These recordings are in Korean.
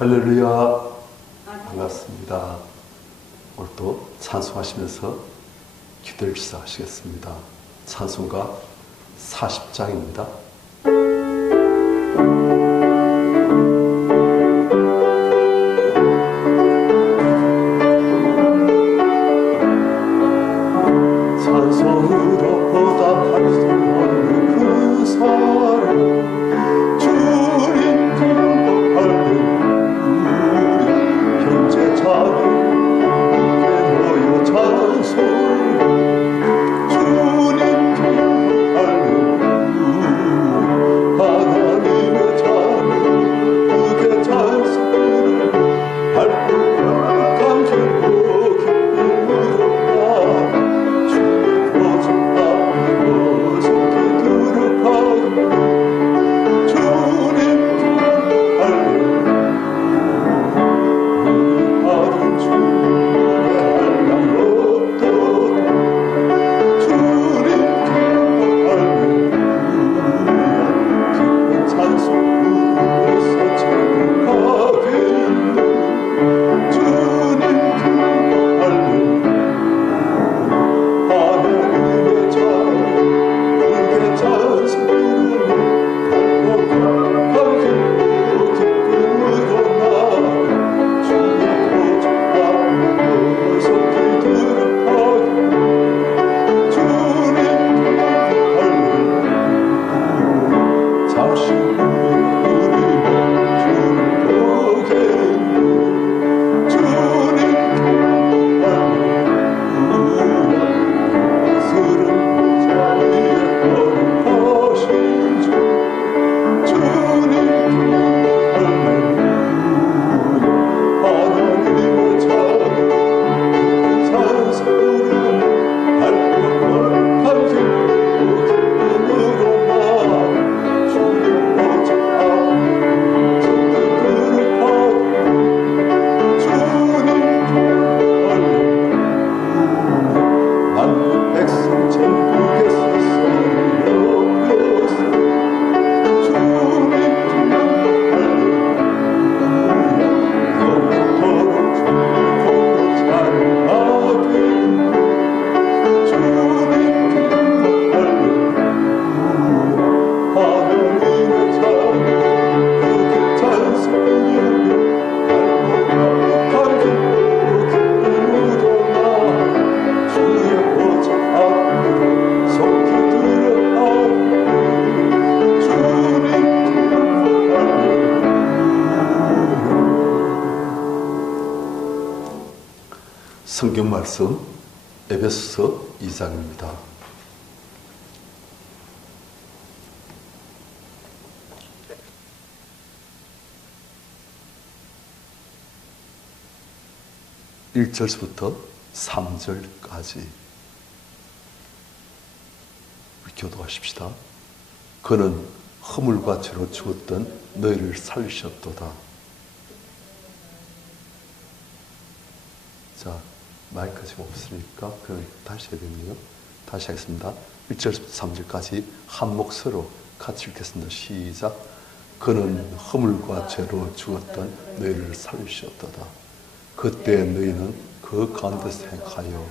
할렐루야. 반갑습니다. 오늘도 찬송하시면서 기도를 시작하시겠습니다. 찬송가 40장입니다. 찬송으로 보답할 수 없는 그 사랑 주님 할렐루야. 형제 자매 함께 모여 찬송 성경 말씀 에베소서 2장입니다. (1절부터) (3절까지) 우리 교도하십시다. 그는 허물과 죄로 죽었던 너희를 살리셨도다. 자, 마이크 지금 없으니까 그럼 다시 해야 되네요. 다시 하겠습니다. 1절부터 3절까지 한 목소리로 같이 읽겠습니다. 시작. 그는 허물과 죄로 죽었던 너희를 살리셨도다. 그때 너희는 그 가운데서 행하여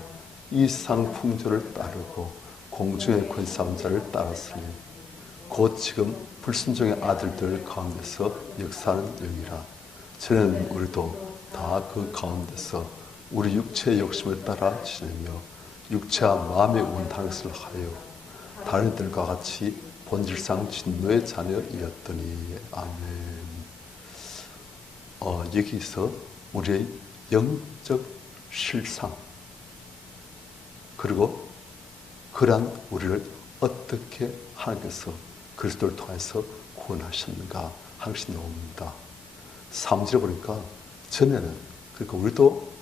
이 세상 풍조를 따르고 공중의 권세한 자를 따랐으니 곧 지금 불순종의 아들들 가운데서 역사하는 영이라. 전에는 우리도 다 그 가운데서 우리 육체의 욕심을 따라 지내며 육체와 마음의 원하는 것을 하여 다른 이들과 같이 본질상 진노의 자녀이었더니. 아멘. 여기서 우리의 영적 실상 그리고 그러한 우리를 어떻게 하나님께서 그리스도를 통해서 구원하셨는가 하는 것이 나옵니다. 3절에 보니까 전에는, 그러니까 우리도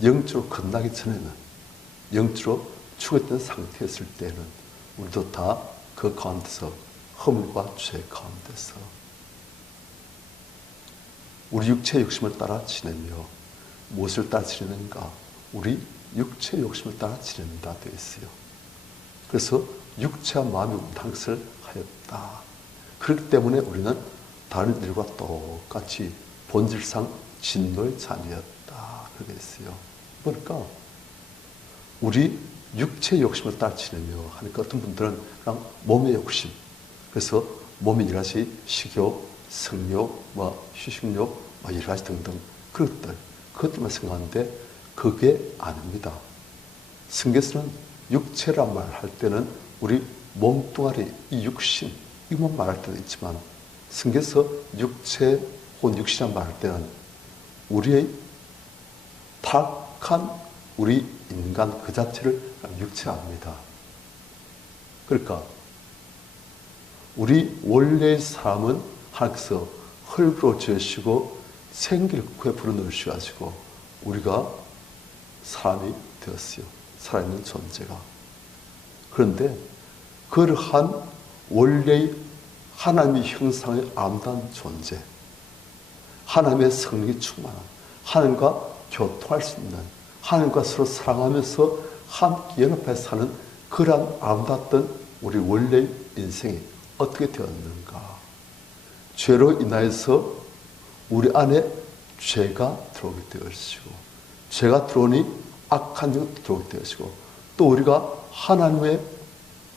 영적으로 끝나기 전에는, 영적으로 죽었던 상태였을 때는 우리도 다 그 가운데서 허물과 죄 가운데서 우리 육체의 욕심을 따라 지내며 무엇을 따라 지내는가? 우리 육체의 욕심을 따라 지낸다 되어 있어요. 그래서 육체와 마음이 원하는 것을 하였다. 그렇기 때문에 우리는 다른 일과 똑같이 본질상 진노의 자녀였다. 그렇게 했어요. 그러니까 우리 육체의 욕심을 따르치려며 하니까 어떤 분들은 그냥 몸의 욕심, 그래서 몸이 여러 가지 식욕, 성욕, 휴식욕, 여러 가지 등등 그것들만 생각하는데 그게 아닙니다. 성경에서는 육체란 말 할 때는 우리 몸뚱아리, 이 육신, 이것만 말할 때도 있지만 성경에서 육체 혹은 육신이란 말 할 때는 우리의 타락한 우리 인간 그 자체를 육체합니다. 그러니까 우리 원래의 사람은 하나님께서 흙으로 지으시고 생기를 코에 불어넣으셔가지고 우리가 사람이 되었어요. 살아있는 존재가. 그런데 그러한 원래의 하나님의 형상의 아름다운 존재, 하나님의 성령이 충만한, 하나님과 교통할 수 있는, 하나님과 서로 사랑하면서 함께 연합해 사는 그러한 아름다웠던 우리 원래의 인생이 어떻게 되었는가. 죄로 인하여서 우리 안에 죄가 들어오게 되었고, 죄가 들어오니 악한 영이 들어오게 되었고, 또 우리가 하나님의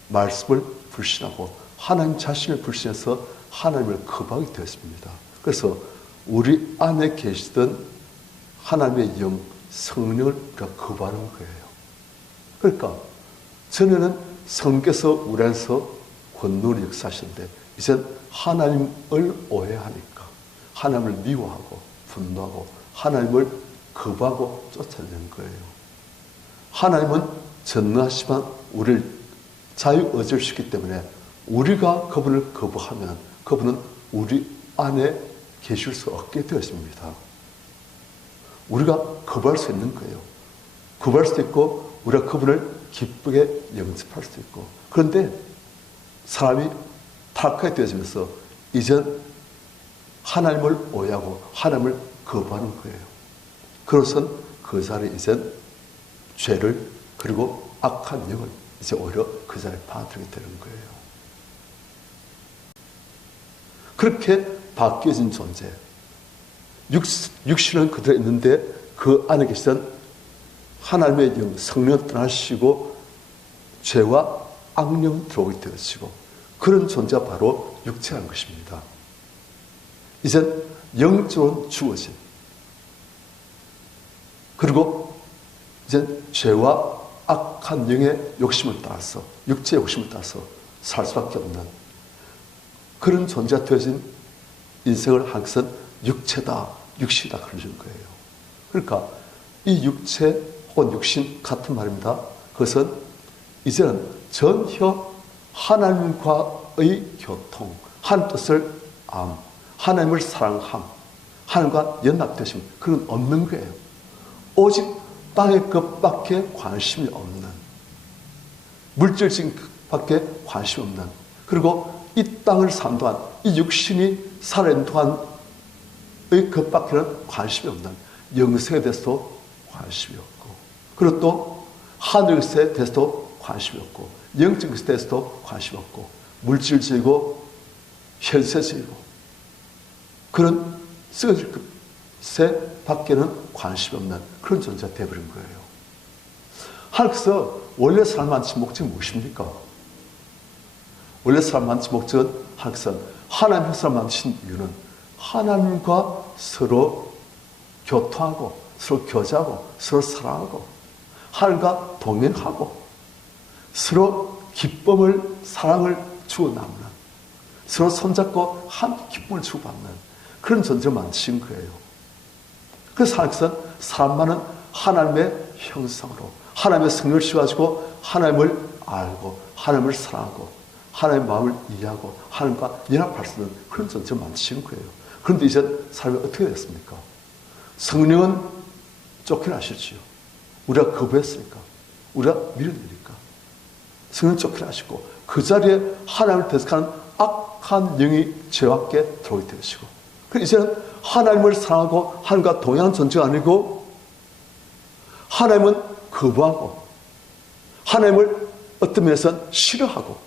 말씀을 불신하고 하나님 자신을 불신해서 하나님을 거부하게 되었습니다. 그래서 우리 안에 계시던 하나님의 영, 성령을 우리가 거부하는 거예요. 그러니까 전에는 성령께서 우리 안에서 권능을 역사하시는데 이젠 하나님을 오해하니까 하나님을 미워하고 분노하고 하나님을 거부하고 쫓아내는 거예요. 하나님은 전능하시지만 우리를 자유의지를 주기 때문에 우리가 그분을 거부하면 그분은 우리 안에 계실 수 없게 되었습니다. 우리가 거부할 수 있는 거예요. 거부할 수도 있고 우리가 그분을 기쁘게 영접할 수도 있고, 그런데 사람이 타락하게 되어지면서 이젠 하나님을 오해하고 하나님을 거부하는 거예요. 그것은 그 자리에 이젠 죄를 그리고 악한 영을 이제 오히려 그 자리에 받아들이게 되는 거예요. 그렇게 바뀌어진 존재, 육신은 그대로 있는데 그 안에 계시던 하나님의 영, 성령을 떠나시고 죄와 악령은 들어오게 되어지고 그런 존재가 바로 육체라는 것입니다. 이젠 영적으로 죽어진, 그리고 이젠 죄와 악한 영의 욕심을 따라서, 육체의 욕심을 따라서 살 수밖에 없는 그런 존재가 되어진 인생을 하나님께서는 육체다, 육신이다 그러는 거예요. 그러니까 이 육체 혹은 육신 같은 말입니다. 그것은 이제는 전혀 하나님과의 교통, 하나님 뜻을 암, 하나님을 사랑함, 하나님과 연합되심, 그건 없는 거예요. 오직 땅의 것밖에 관심이 없는, 물질적인 것밖에 관심이 없는, 그리고 이 땅을 산 동안, 이 육신이 살아있는 동안의 것밖에는 관심이 없는, 영생에 대해서도 관심이 없고, 그리고 또 하늘 것에 대해서도 관심이 없고, 영적 것에 대해서도 관심이 없고, 물질적이고 현세적이고 그런 쓰여질 것에 밖에는 관심이 없는 그런 존재가 되어버린 거예요. 하나님께서 원래 사람 만드신 목적이 무엇입니까? 원래 사람 만드신 목적은 하나님께서 하나님 사람 만드신 이유는 하나님과 서로 교통하고 서로 교제하고 서로 사랑하고 하나님과 동행하고 서로 기쁨을, 사랑을 주고받는, 서로 손잡고 함께 기쁨을 주고받는 그런 존재를 만드신 거예요. 그래서 하나님께서 사람만은 하나님의 형상으로 하나님의 성령을 씌워가지고 하나님을 알고 하나님을 사랑하고 하나님의 마음을 이해하고 하나님과 연합할 수 있는 그런 존재를 만드신 거예요. 그런데 이제 사람이 어떻게 됐습니까? 성령은 쫓겨나셨지요. 우리가 거부했으니까, 우리가 밀어내니까 성령 쫓겨나시고 그 자리에 하나님을 대적하는 악한 영이 죄와 함께 들어오게 되시고, 이제는 하나님을 사랑하고 하나님과 동행하는 존재가 아니고 하나님은 거부하고 하나님을 어떤 면에서는 싫어하고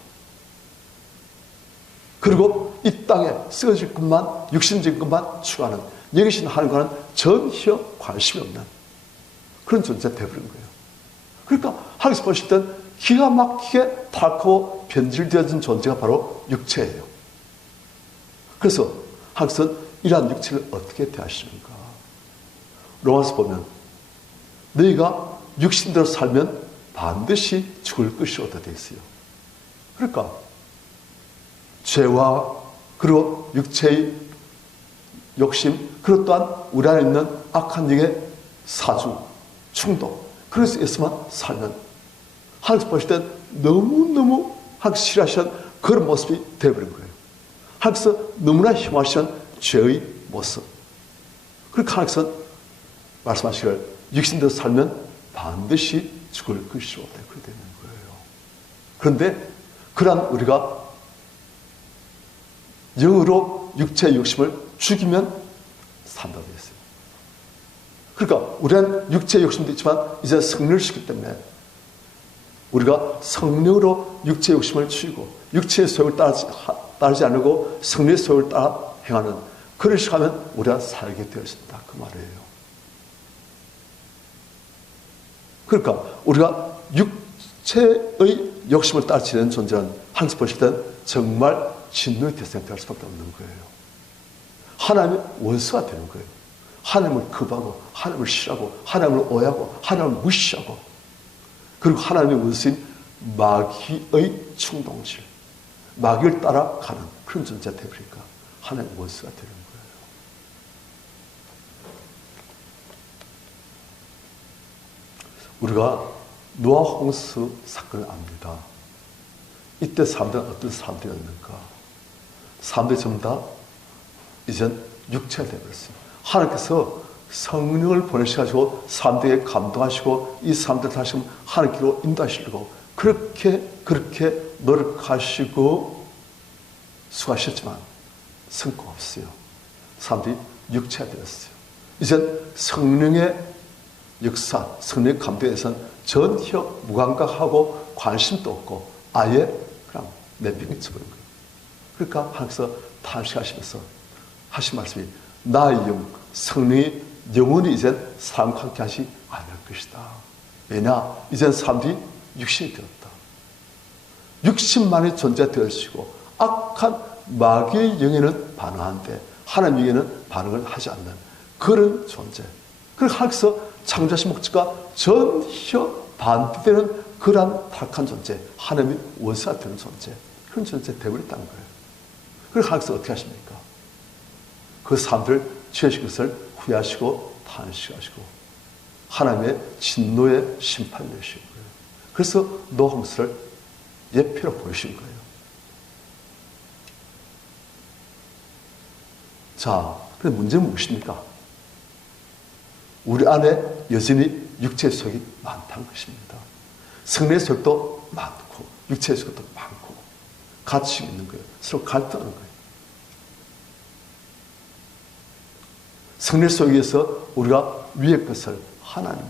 그리고 이 땅에 쓰여질 것만, 육신적인 것만 추구하는, 여기신 하나님과는 전혀 관심이 없는 그런 존재가 되어버린 거예요. 그러니까 하나님께서 보실 땐 기가 막히게 타락하고 변질되어진 존재가 바로 육체예요. 그래서 하나님께서는 이러한 육체를 어떻게 대하시는가? 로마서 보면 너희가 육신대로 살면 반드시 죽을 것이오다 되어 있어요. 그러니까 죄와 그리고 육체의 욕심, 그리고 또한 우리 안에 있는 악한 영의 사주, 충동, 그래서 예수만 살면 하나님 보실 땐 너무너무 하나님 싫어하시는 그런 모습이 되어버린 거예요. 하나님께서 너무나 혐오하시는 죄의 모습. 그러니까 하나님께서 말씀하시기를 육신대로 살면 반드시 죽을 것이오다. 그렇게 되는 거예요. 그런데 그러한 우리가 영으로 육체의 욕심을 죽이면 산다고 했어요. 그러니까 우리는 육체의 욕심도 있지만 이제 성령을 주기 때문에 우리가 성령으로 육체의 욕심을 죽이고 육체의 소욕을 따르지 않고 성령의 소욕을 따라 행하는 그런 식으로 하면 우리가 살게 되어진다. 그 말이에요. 그러니까 우리가 육체의 욕심을 따르치는 존재는 하나님 보실 때는 정말 진노의 대상이 될 수밖에 없는 거예요. 하나님의 원수가 되는 거예요. 하나님을 거부하고 하나님을 싫어하고 하나님을 오해하고 하나님을 무시하고 그리고 하나님의 원수인 마귀의 충동질, 마귀를 따라가는 그런 존재가 되버리니까 하나님의 원수가 되는 거예요. 우리가 노아 홍수 사건을 압니다. 이때 사람들은 어떤 사람들이었는가? 사람들이 전부 다 이젠 육체가 되어버렸어요. 하나님께서 성령을 보내셔가지고 사람들에게 감동하시고 이 사람들 다시 하나님께로 인도하시려고 그렇게 노력하시고 수고하셨지만 성과가 없어요. 사람들이 육체가 되었어요. 이젠 성령의 역사, 성령의 감동에서는 전혀 무감각하고 관심도 없고 아예 그냥 내팽이 쳐버린 거예요. 그러니까 하나님께서 탄식하시면서 하신 말씀이 나의 영, 성령이 영원히 이젠 사람과 함께 하지 않을 것이다. 왜냐? 이젠 사람들이 육신이 되었다. 육신만의 존재가 되어지고 악한 마귀의 영에는 반응하는데 하나님 영에는 반응을 하지 않는 그런 존재. 그래서 하나님께서 창조하신 목적과 전혀 반대되는 그러한 타락한 존재, 하나님의 원수가 되는 존재, 그런 존재 되어버렸다는 거예요. 그래서 하나님께서 어떻게 하십니까? 그 사람들 죄의 것을 후회하시고 탄식하시고 하나님의 진노의 심판을 내시는 거예요. 그래서 노홍수를 예표로 보여주신 거예요. 자, 그런데 문제는 무엇입니까? 우리 안에 여전히 육체의 속이 많다는 것입니다. 성령의 속도 많고 육체의 속도 많고 같이 있는 거예요. 서로 갈등하는 거예요. 성령 속에서 우리가 위의 것을 하나님을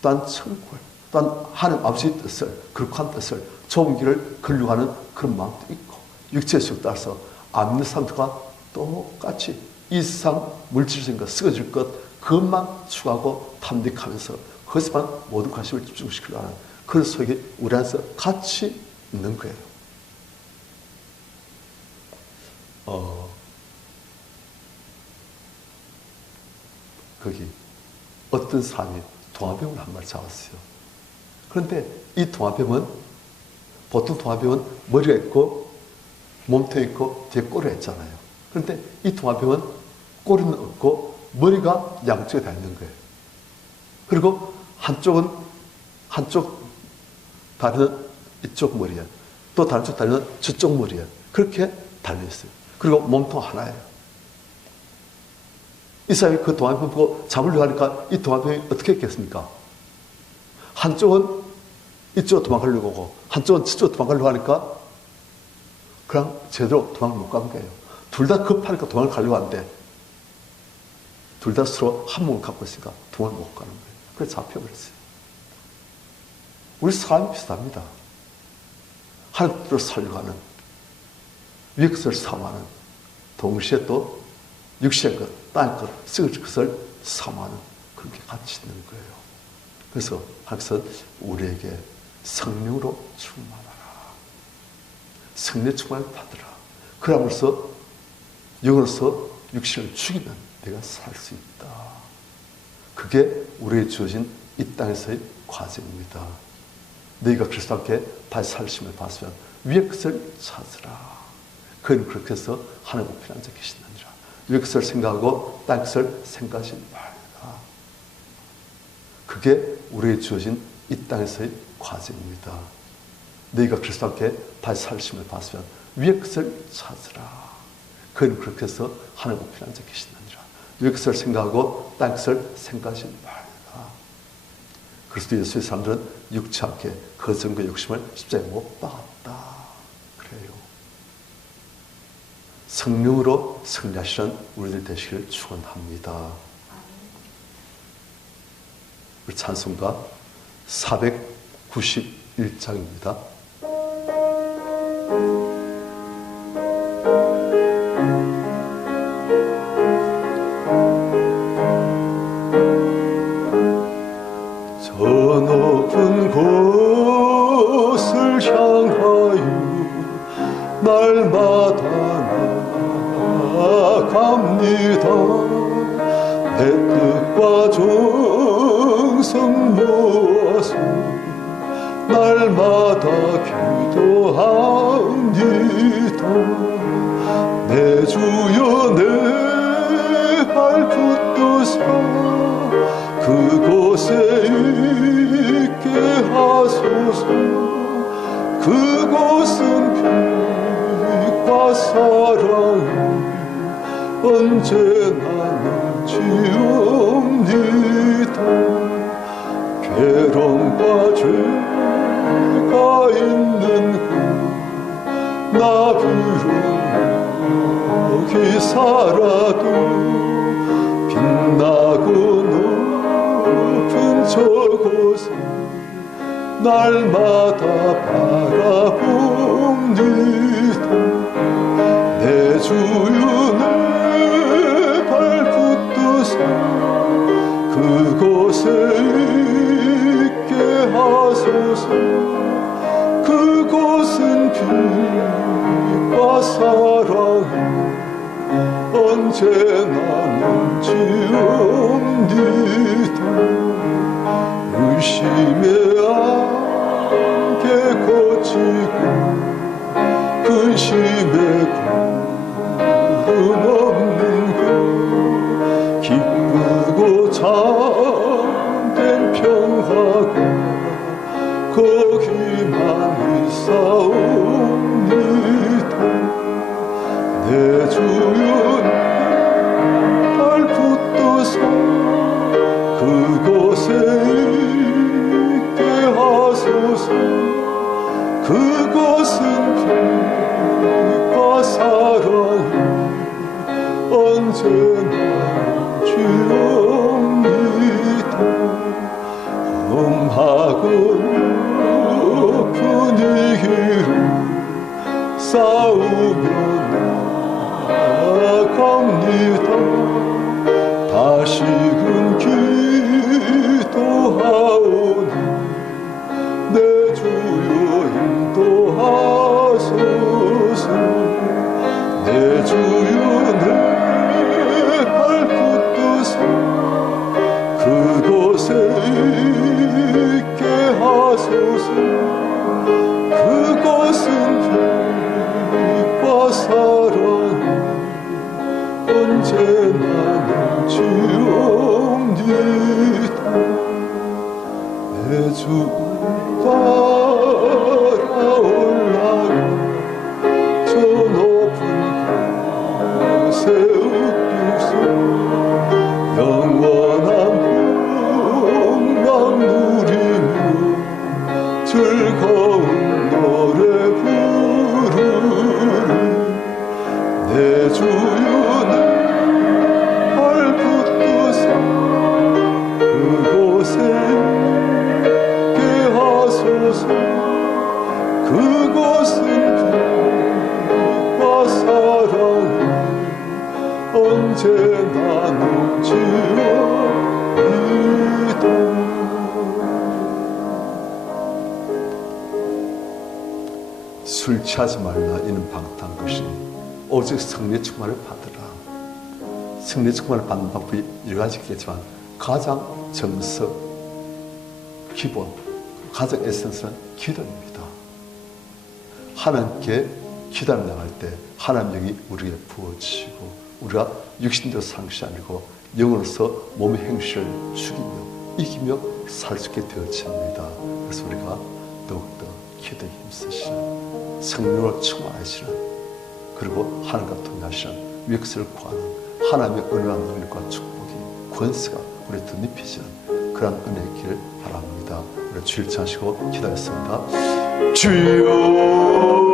또한 천국을 또한 하나님 아버지의 뜻을 거룩한 뜻을 좁은 길을 걸려가는 그런 마음도 있고 육체의 속에 따라서 안 믿는 사람들과 똑같이 이 세상 물질적인 것, 쓰여질 것 그것만 추구하고 탐닉하면서 그것에만 모든 관심을 집중시키려 하는 그런 속에 우리 안에서 같이 있는 거예요. 거기 어떤 사람이 동화뱀을 한 마리 잡았어요. 그런데 이 동화뱀은 보통 동화뱀은 머리가 있고 몸통이 있고 뒤에 꼬리가 있잖아요. 그런데 이 동화뱀은 꼬리는 없고 머리가 양쪽에 다 있는 거예요. 그리고 한쪽 다리는 이쪽 머리에 또 다른 쪽 다리는 저쪽 머리에 그렇게 달려있어요. 그리고 몸통 하나예요. 이 사람이 그 동화뱀 보고 잡으려고 하니까 이 동화뱀이 어떻게 했겠습니까? 한쪽은 이쪽으로 도망가려고 하고 한쪽은 저쪽으로 도망가려고 하니까 그냥 제대로 도망을 못 간 거예요. 둘 다 급하니까 도망을 가려고 하는데 둘 다 서로 한 몸을 갖고 있으니까 도망을 못 가는 거예요. 그래서 잡혀버렸어요. 우리 사람이 비슷합니다. 하나님으로 살려고 하는 위의 것을 사모하는 동시에 또 육신의 것, 땅의 것, 썩을 것을 사모하는 그런 게 같이 있는 거예요. 그래서 하나님께서 우리에게 성령으로 충만하라. 성령 충만을 받으라. 그러면서 영으로서 육신을 죽이면 내가 살 수 있다. 그게 우리에게 주어진 이 땅에서의 과정입니다. 너희가 그리스도 함께 다시 살심을 받으면 위의 것을 찾으라. 그는 그렇게 해서 하늘 높이에 앉아 계신다니라. 위의 것을 생각하고 땅의 것을 생각하지 말라. 그게 우리에게 주어진 이 땅에서의 과정입니다. 너희가 그리스도 함께 다시 살심을 받으면 위의 것을 찾으라. 그는 그렇게 해서 하늘 높이에 앉아 계신다니라. 위의 것을 생각하고 땅의 것을 생각하지 말라. 그리스도 예수의 사람들은 육체 함께 거짓과 욕심을 십자가에 못 박았다. 그래요. 성령으로 승리하시는 우리들 되시기를 축원합니다. 우리 찬송가 491장입니다. 저 높은 곳을 향하여 날마다 나아갑니다. 내 뜻과 정성 모아서 날마다 기도합니다. 내 주여 내 발 붙드사 그곳에 있게 하소서. 그곳은 빛과 사랑이 언제나 넘치옵니다. 괴로움과 죄가 있는 곳 나비로 여기 살아도 빛나고 높은 저곳을 날마다 바라봅니다. 내 주여 내 발 붙드사 그곳에 있게 하소서. 그곳은 빛과 사랑이 언제나 넘치옵니다. 의심의 안개 거치고 근심의 구름 없는 곳 기쁘고 참된 평화가 거기만 있사옵니다. 내 주여 발 붙드사 그곳에 있게 하소서. 그곳은 빛과 사랑이 언제나 주옵니다. 험하고 높은 이 길을 싸우며 나아갑니다. 다시금 기도하오니 내 주여 인도하소서. 내 주여 내 발 붙드사 그곳에 있게 하소서. 그곳은 빛과 사랑이 언제나 넘치옵니다. 내 주 따라 올라가 저 높은 곳에 읍기소. 영원한 평강 누리며 즐거운 노래 부르리. 내 주여 내 발 붙드사 그곳에 있게 하소서. 그곳은 빛과 사랑이 형제 나누지어이다. 술 취하지 말라 이는 방탕한 것이 오직 성령의 충만을 받으라. 성령의 충만을 받는 방법이 여러 가지 있겠지만 가장 정석, 기본, 가장 에센스는 기도입니다. 하나님께 기도를 나갈 때 하나님의 영이 우리에게 부어지고 우리가 육신대로 사는 것이 아니고 영으로서 몸의 행실을 죽이며 이기며 살 수 있게 되어집니다. 그래서 우리가 더욱더 기도에 힘쓰시는 성령으로 충만하시는 그리고 하나님과 동의하시는 위력을 구하는 하나님의 은혜와 능력과 축복이 권세가 우리에 덧입히시는 그런 은혜의 길을 바랍니다. 우리 주일 찬시고 기도하겠습니다. 주여